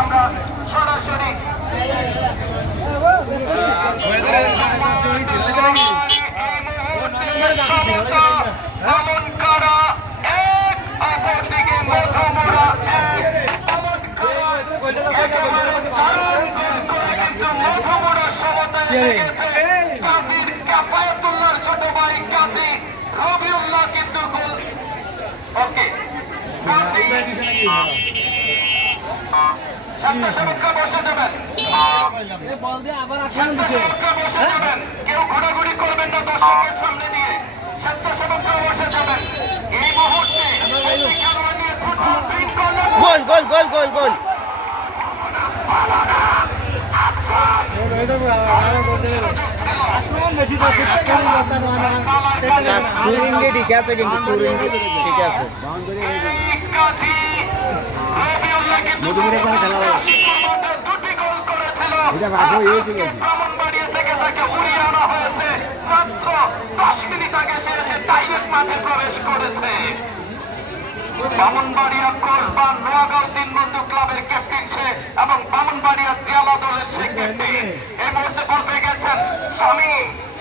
আমরা সরাসরি এমন কারা এক অপরদিকে মধুমোড়া এক এমন কারা একেবারে দারুণ গোল করে কিন্তু মধুমোড়া সমতায় এসে গেছে কাজীর কাফায়াতুল্লাহর ছোট ভাই কাজী রবিউল্লাহ কিন্তু গোল ওকে কাজী স্বেচ্ছাসেবকরা বসে যাবেন স্বেচ্ছাসেবকরা বসে যাবেন কেউ ঘোরাঘুরি করবেন না দর্শকের সামনে দিয়ে স্বেচ্ছাসেবকরা বসে যাবেন এই মুহূর্তে গোল গোল গোল গোল গোল ঠিক আছে কিন্তু ঠিক আছে দুটি গোল করেছিল ব্রাহ্মণবাড়িয়া থেকে তাকে উড়িয়ে আনা হয়েছে মাত্র 10 মিনিট আগে সে এসে ডাইরেক্ট মাঠে প্রবেশ করেছে ব্রাহ্মণবাড়িয়া কোসবা নোয়াগাঁও 3 বন্ধু ক্লাবের ক্যাপ্টেন সে এবং ব্রাহ্মণবাড়িয়া জেলা দলের সে ক্যাপ্টেন এই মুহূর্তে বল পেয়ে গেছেন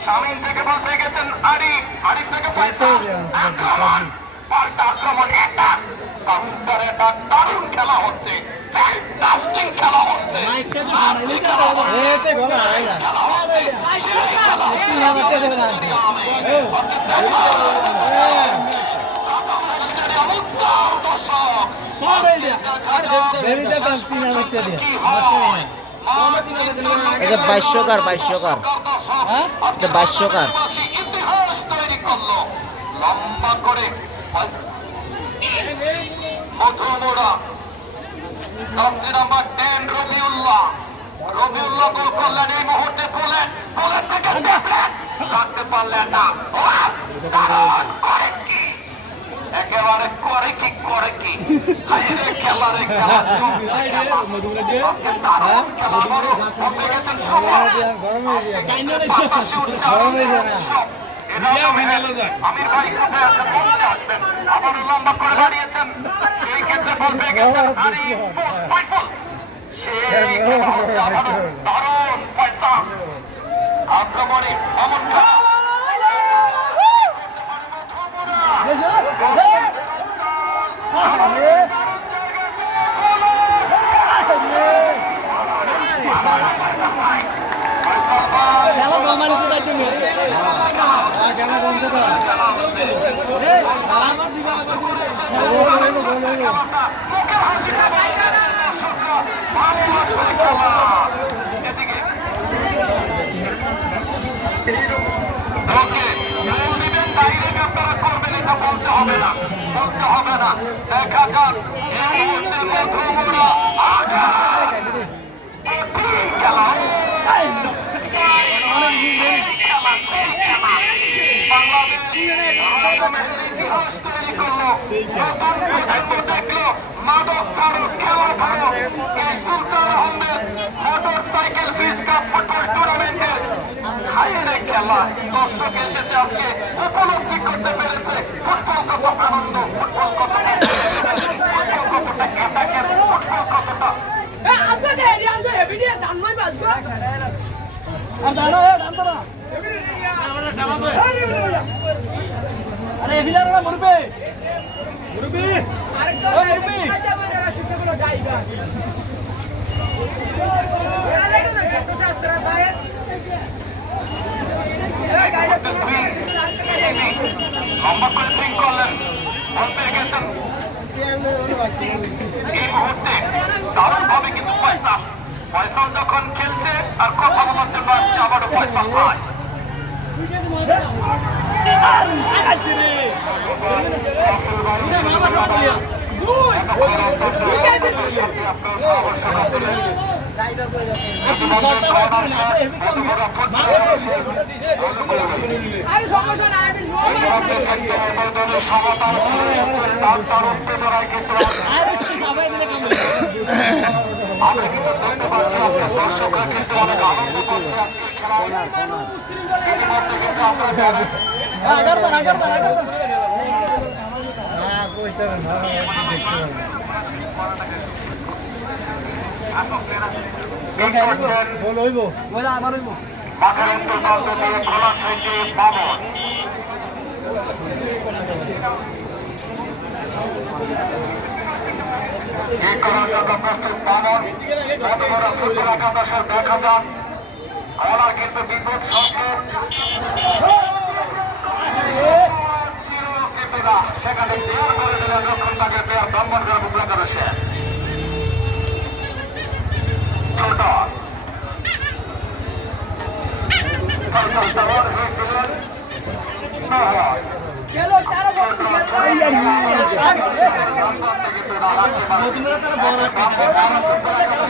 শামীম থেকে বল পেয়ে গেছেন আরিফ থেকে ফয়সাল আক্রমণ পাল্টা আক্রমণ এটা কাউন্টার এটা দারুণ খেলা হচ্ছে ফ্যান্টাস্টিক খেলা হচ্ছে ভাষ্যকার ইতিহাস তৈরি করলো লম্বা করে মধুমোড়া জার্সি নাম্বার 10 রবিউল্লাহ গোল করলেন এই মুহূর্তে বুলেট থেকে দেখলেন রাখতে পারলেন না করে কি একেবারে করে কি খেলারে খেলা আজকে দারুণ খেলা বড় হতে গেছেন সময় বাতাসে উচ্চারণ আমির ভাই কোথায় আছেন মঞ্চে আসবেন আবারও লম্বা করে বাড়িয়েছেন সেই ক্ষেত্রে বল পেয়ে গেছেন সেই খেলা হচ্ছে আবারও দারুণ ফয়সাল আক্রমণে এমন খেলা বলতে হবে না দেখা যাক এই মুহূর্তে মধুমোড়া ইতিহাস তৈরি করলো নতুন প্রজন্ম দেখলো মাদক ছাড়ো খেলা ভালো এই সুলতান আহমেদ মোটর সাইকেল ফিজ কাপ ফুটবল টুর্নামেন্টের হাইরে খেলা দর্শক এসেছে আজকে উপলব্ধি করতে পেরেছে ফুটবল কত আনন্দ ফুটবল কতটা অ্যাটাকের ফুটবল কতটা আরে এভিলাররা মরবে লম্বা করে সুইং করলেন বলতে গেছেন এই মুহূর্তে দারুণ ভাবে কিন্তু ফয়সাল যখন খেলছে আর কথা বলার জন্য আসছে আবারও ফয়সাল ভাই আমরা কিন্তু দেখতে পাচ্ছি আপনার দর্শকরা কিন্তু অনেক আনন্দ করছে আজকের খেলায় ইতিমধ্যে কিন্তু আপনারা কিক করছেন ওইটা আমার হইব মাঠের উত্তর প্রান্ত দিয়ে খোলা সাইডে মামুন। কিক করার জন্য প্রস্তুত মামুন। কত বড় ফুটবল একাদশের দেখা যান। কলার কিন্তু বিপদ সংকেত ছিল কিন্তু না, সেখানে ক্লিয়ার করে দিলেন রক্ষণ তাকে প্লেয়ার দমন করে বুকলা করে